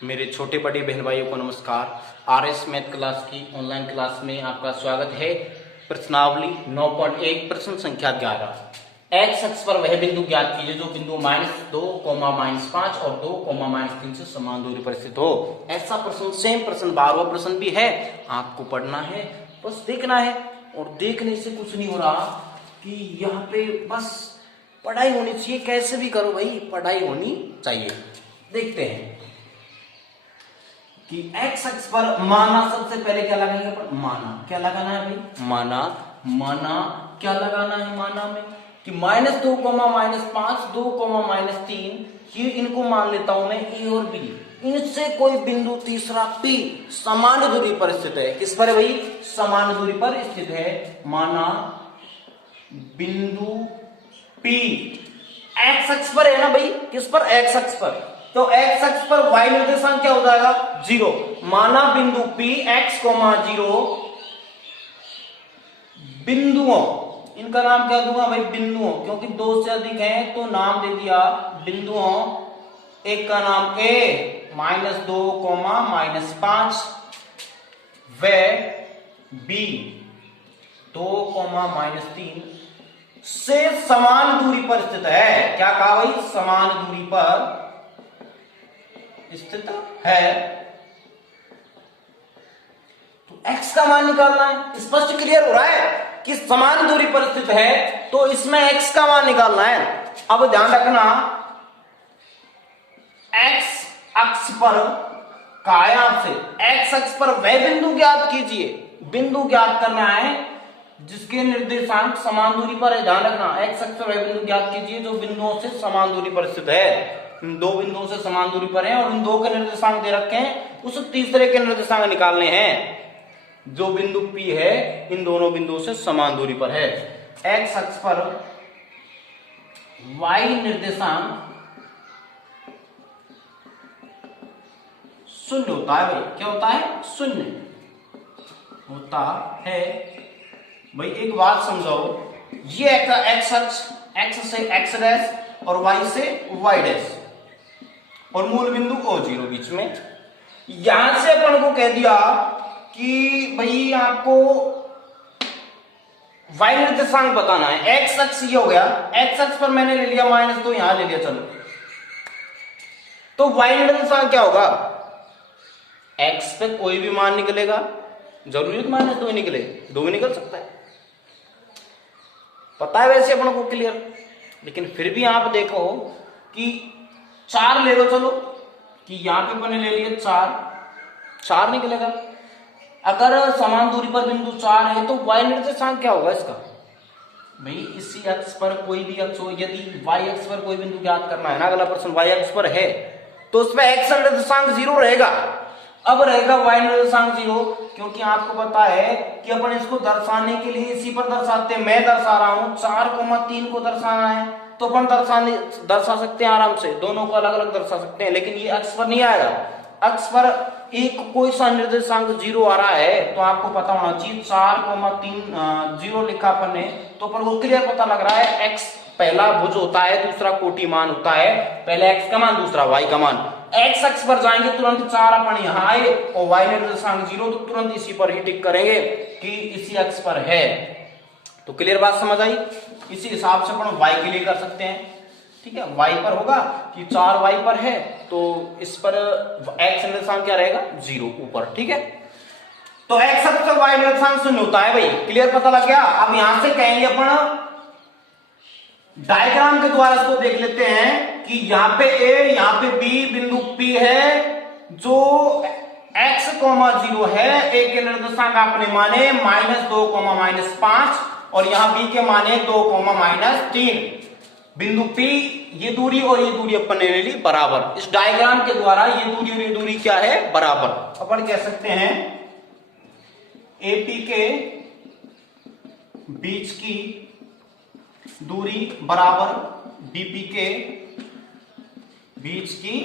मेरे छोटे बड़े बहन भाइयों को नमस्कार। आरएस मैथ क्लास की ऑनलाइन क्लास में आपका स्वागत है। प्रश्नावली 9.1 प्रश्न संख्या 11। एक्स अक्ष पर वह बिंदु ज्ञात कीजिए जो बिंदु -2, -5 और 2, -3 से समान दूरी पर स्थित हो। ऐसा प्रश्न सेम प्रश्न 12वां प्रश्न भी है, आपको पढ़ना है, बस देखना है। और देखने से कुछ नहीं हो रहा कि यहाँ पे बस पढ़ाई होनी चाहिए। कैसे भी करो भाई, पढ़ाई होनी चाहिए। देखते हैं कि एक्स अक्ष पर माना, सबसे पहले क्या लगाएंगे अपन? माना। क्या लगाना है भाई? माना। माना क्या लगाना है माना में? कि -2, -5, 2, -3, ये इनको मान लेता हूं मैं ए और बी। इनसे कोई बिंदु तीसरा पी समान दूरी पर स्थित है। किस पर है भाई? समान दूरी पर स्थित है। माना बिंदु पी एक्स अक्ष पर है ना भाई? किस पर? एक्स अक्ष पर। तो एक्स अक्ष पर y निर्देशांक क्या हो जाएगा? 0। माना बिंदु P x, 0 बिंदुओं, इनका नाम क्या दूंगा भाई? बिंदुओं, क्योंकि 2 से अधिक हैं तो नाम दे दिया बिंदुओं। एक का नाम A -2, -5 व B 2, -3 से समान दूरी पर स्थित है। क्या कहा भाई? समान दूरी पर स्थित है। तो x का मान निकालना है। स्पष्ट क्लियर हो रहा है कि समान दूरी पर स्थित है, तो इसमें x का मान निकालना है। अब ध्यान रखना, x अक्ष पर कहा है आपसे, x अक्ष पर वह बिंदु ज्ञात कीजिए। बिंदु ज्ञात करना है जिसके निर्देशांक समान दूरी पर है। ध्यान रखना, x अक्ष पर वह बिंदु ज्ञात कीजिए जो बिंदुओं से समान दूरी पर स्थित है। इन 2 बिंदुओं से समान दूरी पर है और इन 2 के निर्देशांक दे रखे हैं। उस तीसरे के निर्देशांक निकालने हैं जो बिंदु P है इन दोनों बिंदुओं से समान दूरी पर है। x अक्ष पर y निर्देशांक 0 होता है भाई। क्या होता है? 0 होता है भाई। एक बात समझाओ, ये x अक्ष, x से x डैश और y से y डैश और मूल बिंदु O0 बीच में। यहां से अपन को कह दिया कि भाई आपको y निर्देशांक बताना है। x अक्ष ये हो गया, x अक्ष पर मैंने ले लिया -2, यहां ले लिया। चलो, तो y निर्देशांक क्या होगा? x पे कोई भी मान निकलेगा, जरूरी है -2 निकले, 2 भी निकल सकता है, पता है वैसे अपन को क्लियर। लेकिन फिर भी आप देखो कि 4 ले लो। चलो कि यहां पे अपन ने ले लिया 4 निकलेगा। अगर समान दूरी पर बिंदु 4 है तो y निर्देशांक क्या होगा इसका? भाई इसी अक्ष पर कोई भी अक्ष हो, यदि y अक्ष पर कोई बिंदु ज्ञात करना है ना, अगला प्रश्न y अक्ष पर है तो उसमें x निर्देशांक 0 रहेगा। अब रहेगा y निर्देशांक 0, क्योंकि आपको पता है कि अपन इसको दर्शाने के लिए इसी पर दर्शाते हैं। मैं दर्शा रहा हूं 4,3 को दर्शाना है तो अपन दर्शा सकते हैं आराम से, दोनों को अलग अलग दर्शा सकते हैं। लेकिन ये अक्ष पर नहीं आएगा। अक्ष पर एक कोई सा निर्देशांक 0 आ रहा है तो आपको पता होना चाहिए 4,3 0 लिखा अपन ने, तो अपन को क्लियर पता लग रहा है x पहला भुज होता है, दूसरा कोटि मान होता है। पहले x का मान, दूसरा y का मान। x अक्ष पर जाएंगे तुरंत 4 अपन यहां आए और y निर्देशांक 0, तो तुरंत इसी पर ही टिक करेंगे कि इसी अक्ष पर है। तो क्लियर बात समझ आई? इसी हिसाब से अपन y के लिए कर सकते हैं। ठीक है, y पर होगा कि 4y पर है तो इस पर x निर्देशांक क्या रहेगा? 0 ऊपर। ठीक है, तो x अक्ष पर y निर्देशांक 0 होता है भाई। क्लियर पता लग गया? अब यहां से कहेंगे अपन डायग्राम के द्वारा इसको देख लेते हैं कि यहाँ पे A, यहाँ पे B, बिंदु P है जो x, 0 है। A के निर्देशांक आपने माने -2, -5 और यहां B के माने 2, -3। बिंदु P ये दूरी और ये दूरी अपन ने ले ली बराबर। इस डायग्राम के द्वारा ये दूरी और ये दूरी क्या है? बराबर। अपन कह सकते हैं AP के बीच की दूरी बराबर BP के बीच की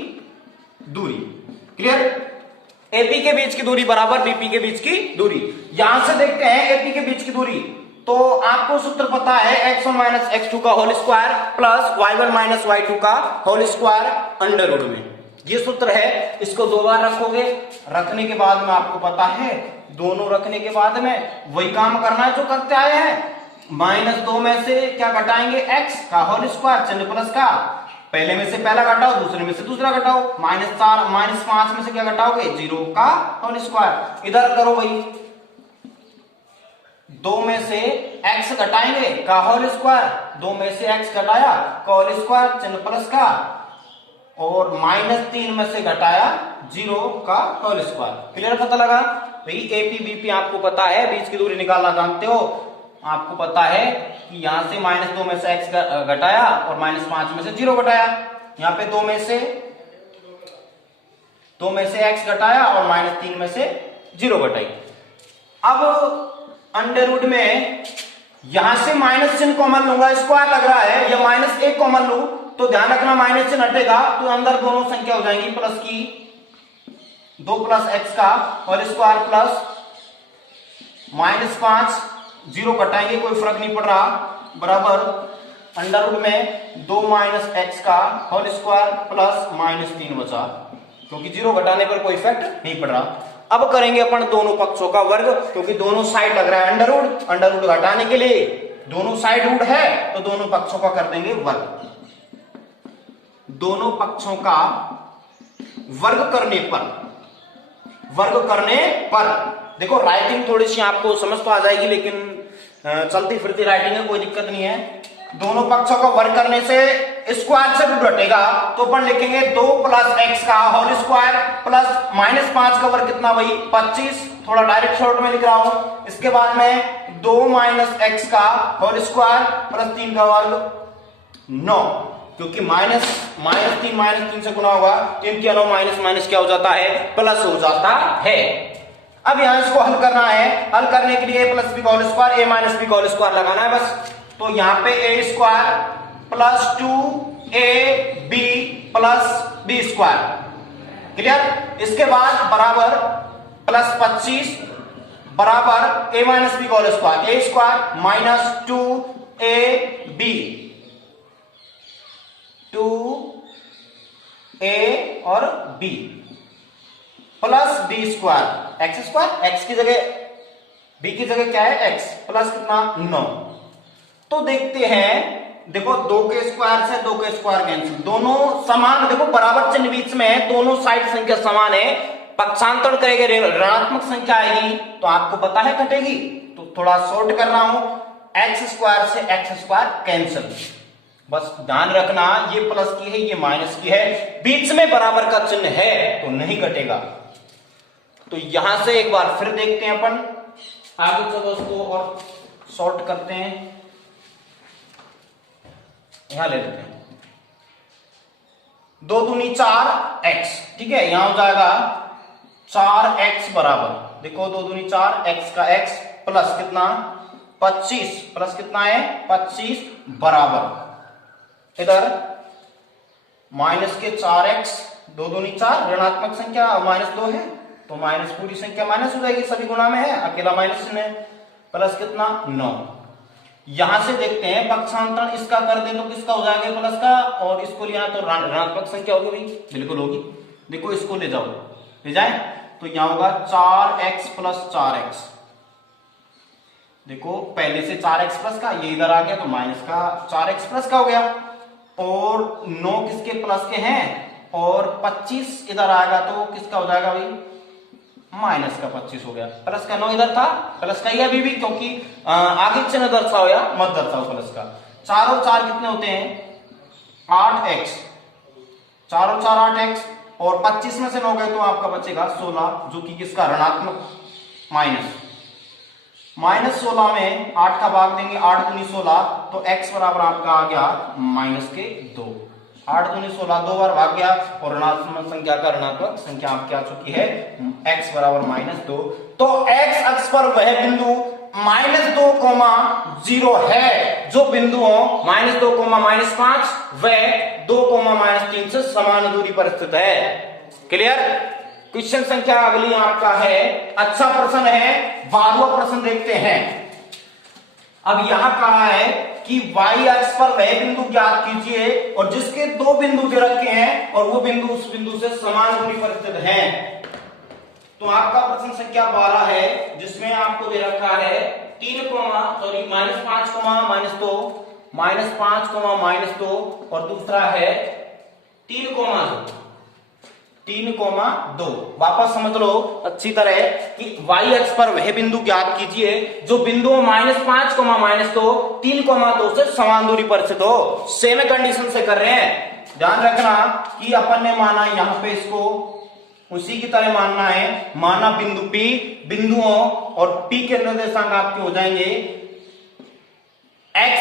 दूरी। क्लियर? AP के बीच की दूरी बराबर BP के बीच की दूरी। यहां से देखते हैं AP के बीच की दूरी, तो आपको सूत्र पता है x1 माइनस x2 का whole square plus y1 minus y2 का होल स्क्वायर अंडर रूट में। ये सूत्र है, इसको 2 बार रखोगे, रखने के बाद में आपको पता है दोनों रखने के बाद में वही काम करना है जो करते आए हैं। -2 में से क्या घटाएंगे, x का होल स्क्वायर, चिन्ह प्लस का, पहले में से पहला घटाओ, दूसरे में से दूसरा घटाओ, -4 -5 में से क्या घटाओगे, 0 का होल स्क्वायर। इधर करो भाई, 2 में से x घटाएंगे का होल स्क्वायर, 2 में से x घटाया का होल स्क्वायर, चिन्ह प्लस का, और -3 में से घटाया 0 का होल स्क्वायर। क्लियर, पता लगा भाई। एपी बीपी आपको पता है, बीच की दूरी निकालना जानते हो, आपको पता है कि यहां से -2 में से x घटाया और -5 में से 0 घटाया, यहां पे 2 में से x घटाया और -3 में से 0 घटाई। अब अंडर रूट में यहां से माइनस चिन्ह कॉमन लूंगा, स्क्वायर लग रहा है, या -1 कॉमन लू तो ध्यान रखना माइनस चिन्ह हटेगा तो अंदर दोनों संख्या हो जाएंगी प्लस की, 2 + x का होल स्क्वायर प्लस -5, 0 घटाएंगे कोई फर्क नहीं पड़ रहा, बराबर अंडर रूट में 2 - x का होल स्क्वायर प्लस -3 बचा, क्योंकि 0 घटाने पर कोई इफेक्ट नहीं पड़ रहा। अब करेंगे अपन दोनों पक्षों का वर्ग, क्योंकि दोनों साइड लग रहा है अंडर रूट घटाने के लिए, दोनों साइड रूट है तो दोनों पक्षों का कर देंगे वर्ग। दोनों पक्षों का वर्ग करने पर देखो राइटिंग थोड़ी सी आपको समझ तो आ जाएगी, लेकिन चलती फिरती राइटिंग है, कोई दिक्कत नहीं है। दोनों पक्षों का वर्ग करने से स्क्वायर से रूट हटेगा तो अपन लिखेंगे 2 + x का होल स्क्वायर प्लस -5 का वर्ग कितना भाई 25, थोड़ा डायरेक्ट शॉर्ट में लिख रहा हूं। इसके बाद में 2 - x का होल स्क्वायर प्लस 3 का वर्ग 9, क्योंकि -3 से गुना होगा, 3 के 9 माइनस क्या हो जाता है, प्लस हो जाता है। अब यहां इसको हल करना है, हल करने के लिए a + b का होल स्क्वायर, a - b का होल स्क्वायर लगाना है बस। तो यहां पे a² plus 2ab plus b², clear. इसके बाद बराबर प्लस 25 बराबर a - b का whole square, a² minus 2ab 2a और b plus b² x², x की जगह b की जगह क्या है x, प्लस कितना 9। तो देखते हैं, देखो 2 के स्क्वायर से 2 के स्क्वायर कैंसिल, दोनों समान, देखो बराबर चिन्ह बीच में है, दोनों साइड संख्या समान है, पक्षांतर करेंगे ऋणात्मक संख्या आएगी तो आपको पता है कटेगी, तो थोड़ा शॉर्ट कर रहा हूं, x² से x² कैंसिल। बस ध्यान रखना ये प्लस की है ये माइनस की है, बीच में बराबर का चिन्ह है तो नहीं कटेगा। तो यहां से एक बार फिर देखते हैं अपन, आगे चलो उसको और शॉर्ट करते हैं, यहां ले लेते हैं 2 दूनी 4x, ठीक है, यहां हो जाएगा 4x बराबर, देखो 2 दूनी 4 x का x प्लस कितना 25, प्लस कितना है 25 बराबर इधर माइनस के 4x, 2 दूनी 4 ऋणात्मक संख्या -2 है तो माइनस पूरी संख्या माइनस हो जाएगी, सभी गुणा में है, अकेला माइनस चिन्ह है, प्लस कितना 9। यहां से देखते हैं पक्षांतरण इसका कर दे तो किसका हो जाएगा प्लस का, और इसको लिया तो ऋणात्मक संख्या होगी भाई, बिल्कुल होगी। देखो इसको ले जाओ, ले जाए तो यहां होगा 4x प्लस 4x, देखो पहले से 4x प्लस का, ये इधर आ गया तो माइनस का 4x प्लस का हो गया, और 9 किसके प्लस के हैं, और 25 इधर आएगा तो किसका हो जाएगा भाई माइनस का 25 हो गया, प्लस का 9 इधर था, प्लस का ही अभी भी, क्योंकि आगे चिन्ह दर्शाओ या मत दर्शाओ प्लस का। 4 और 4 कितने होते हैं 8x, 4 और 4 8x, और 25 में से 9 गए तो आपका बचेगा 16, जो कि किसका ऋणात्मक -16 में 8 का भाग देंगे, 8 दूनी 16 तो x बराबर आपका आ गया -2, 8 दूनी 16 2 बार भाग गया, और ऋणात्मक संख्या का ऋणात्मक संख्या आपकी आ चुकी है x बराबर -2। तो x अक्ष पर वह बिंदु -2, 0 है, जो बिंदु हो -2, -5 वह 2, -3 से समान दूरी पर स्थित है। क्लियर। क्वेश्चन संख्या अगली आपका है, अच्छा प्रश्न है, 12वां प्रश्न देखते हैं। अब यहां कहा है कि y अक्ष पर वह बिंदु ज्ञात कीजिए और जिसके दो बिंदु दे रखे हैं और वो बिंदु उस बिंदु से समान दूरी पर स्थित है। तो आपका प्रश्न संख्या 12 है जिसमें आपको दे रखा है -5 -2 और दूसरा है 3,2। वापस समझ लो अच्छी तरह कि y अक्ष पर वह बिंदु ज्ञात कीजिए जो बिंदु -5, -2, 3,2 से समान दूरी पर स्थित हो। सेम कंडीशन से कर रहे हैं, ध्यान रखना कि अपन ने माना यहां पे इसको उसी की तरह मानना है। माना बिंदु P, बिंदुओं और P के निर्देशांक आपके हो जाएंगे x।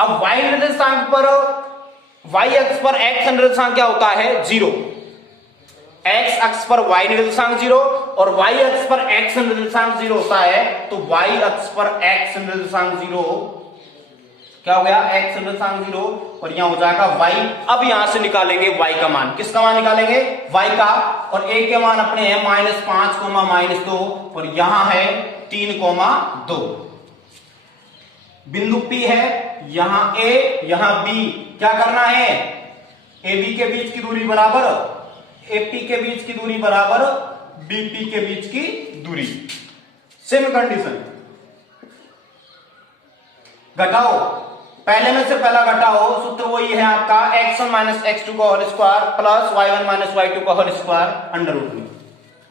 अब y निर्देशांक पर, y अक्ष पर x निर्देशांक क्या होता है 0। x अक्ष पर y निर्देशांक 0 और y अक्ष पर x निर्देशांक 0 होता है। तो y अक्ष पर x निर्देशांक 0 क्या हो गया, x निर्देशांक 0 और यहां हो जाएगा y। अब यहां से निकालेंगे y का मान। किसका मान निकालेंगे, y का। और a के मान अपने हैं -5, -2 और यहां है 3,2। बिंदु P है, यहां a यहां b। क्या करना है, ab के बीच की दूरी बराबर AP के बीच की दूरी बराबर BP के बीच की दूरी। Same condition. घटाओ, पहले में से पहला घटाओ, सूत्र वही है आपका x1 - x2 का whole square plus y1 - y2 का होल स्क्वायर अंडर रूट में।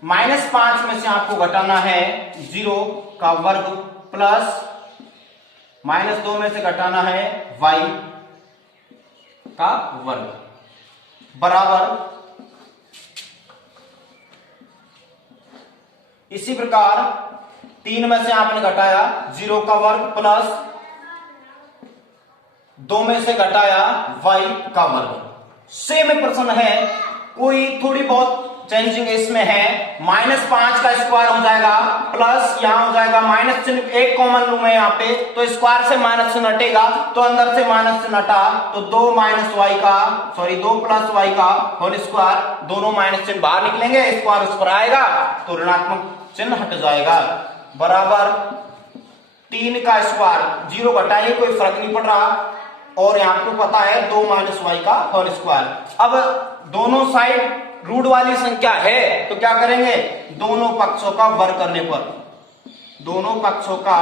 -5 में से आपको घटाना है 0 का वर्ग प्लस -2 में से घटाना है y का वर्ग बराबर। इसी प्रकार 3 में से आपने घटाया 0 का वर्ग प्लस 2 में से घटाया y का वर्ग। सेम प्रश्न है, कोई थोड़ी बहुत चेंजिंग इसमें है। -5 का स्क्वायर हो जाएगा प्लस यहां हो जाएगा माइनस चिन्ह, एक कॉमन लूं मैं यहां पे, तो स्क्वायर से माइनस चिन्ह हटेगा तो अंदर से माइनस चिन्ह हटा तो 2 प्लस y का होल स्क्वायर, दोनों माइनस चिन्ह बाहर निकलेंगे, स्क्वायर उस पर आएगा तो ऋणात्मक चिन्ह हट जाएगा बराबर 3 का स्क्वायर। 0 घटाइए कोई फर्क नहीं पड़ रहा और यहां आपको पता है 2 - y का होल स्क्वायर। अब दोनों साइड रूट वाली संख्या है तो क्या करेंगे, दोनों पक्षों का वर्ग करने पर, दोनों पक्षों का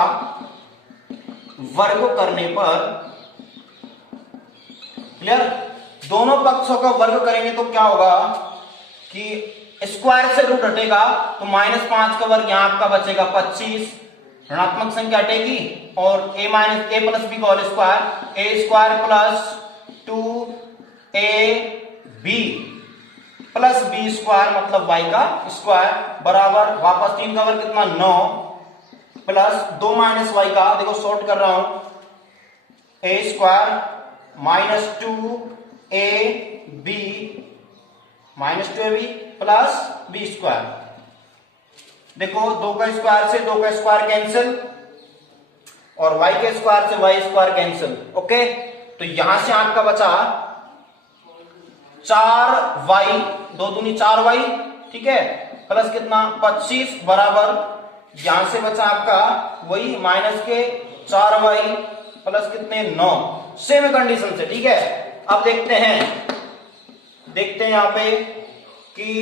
वर्ग करने पर, क्लियर, दोनों पक्षों का वर्ग करेंगे तो क्या होगा कि स्क्वायर से रूट हटेगा तो -5 का वर्ग यहां आपका बचेगा 25, ऋणात्मक संख्या हटेगी और a प्लस b का whole square, a² plus 2ab plus b² मतलब y का स्क्वायर बराबर वापस 3 का वर्ग कितना 9 प्लस 2 - y का, देखो शॉर्ट कर रहा हूं, a² -2ab प्लस b²। देखो 2 का स्क्वायर से 2 का स्क्वायर कैंसिल और y के स्क्वायर से y² कैंसिल। ओके, तो यहां से आपका बचा 4y, 2 दूनी 4y, ठीक है, प्लस कितना 25 बराबर यहां से बचा आपका वही माइनस के 4y प्लस कितने 9। सेम कंडीशन से, ठीक है। अब देखते हैं यहां पे कि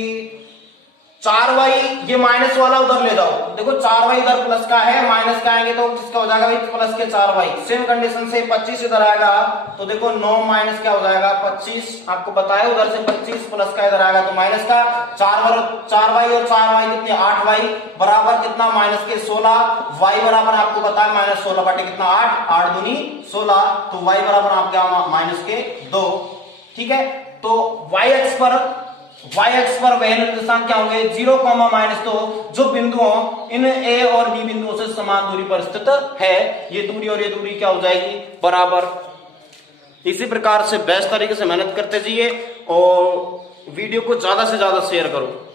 4y, ये माइनस वाला उधर ले जाओ, देखो 4y इधर प्लस का है, माइनस का आएंगे तो किसका हो जाएगा भाई, प्लस के 4y। सेम कंडीशन से 25 इधर आएगा तो देखो 9 माइनस क्या हो जाएगा 25, आपको पता है उधर से 25 प्लस का इधर आएगा तो माइनस का 4y और 4y कितने 8y बराबर कितना माइनस के 16, y बराबर आपको पता है -16 बटे कितना 8 दूनी 16, तो y बराबर आपका -2, ठीक है। तो y अक्ष पर वह निर्देशांक क्या होंगे 0, -2 जो बिंदुओं इन a और b बिंदुओं से समान दूरी पर स्थित है। ये दूरी और ये दूरी क्या हो जाएगी बराबर। इसी प्रकार से बेस्ट तरीके से मेहनत करते जाइए और वीडियो को ज्यादा से ज्यादा शेयर करो।